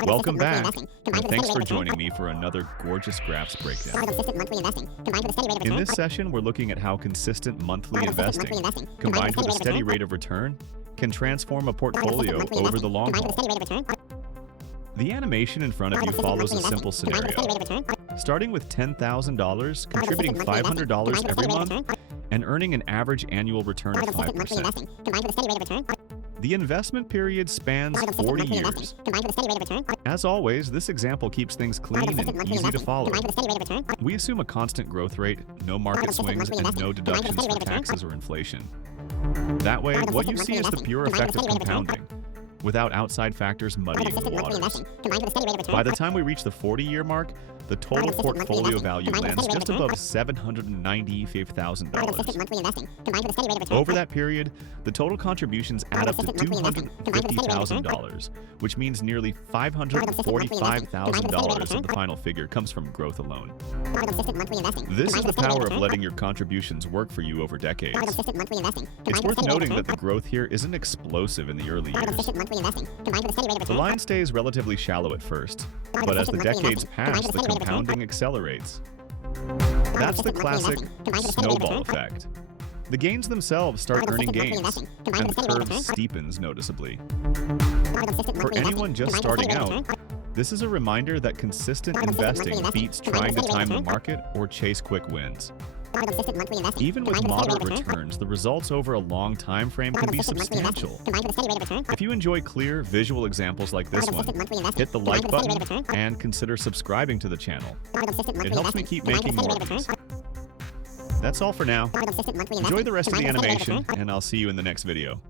Welcome back, and thanks for joining me for another gorgeous graphs breakdown. In this session, we're looking at how consistent monthly investing, combined with a steady rate of return, can transform a portfolio over the long haul. The animation in front of you follows a simple scenario. Starting with $10,000, contributing $500 every month, and earning an average annual return of 5%. The investment period spans 40 years. As always, this example keeps things clean and easy to follow. We assume a constant growth rate, no market swings, and no deductions for taxes or inflation. That way, what you see is the pure effect of compounding, without outside factors muddying the waters. By the time we reach the 40-year mark, the total portfolio value lands just above $795,000. Over that period, the total contributions add up to $250,000, which means nearly $545,000 of the final figure comes from growth alone. This is the power of letting your contributions work for you over decades. It's worth noting that the growth here isn't explosive in the early years. The line stays relatively shallow at first, but as the decades pass, the compounding accelerates. That's the classic snowball effect. The gains themselves start earning gains, and the curve steepens noticeably. For anyone just starting out, this is a reminder that consistent investing beats trying to time the market or chase quick wins. Even with moderate returns, the results over a long time frame can be substantial. If you enjoy clear, visual examples like this one, hit the like button and consider subscribing to the channel. It helps me keep making more of these. That's all for now. Enjoy the rest of the animation, and I'll see you in the next video.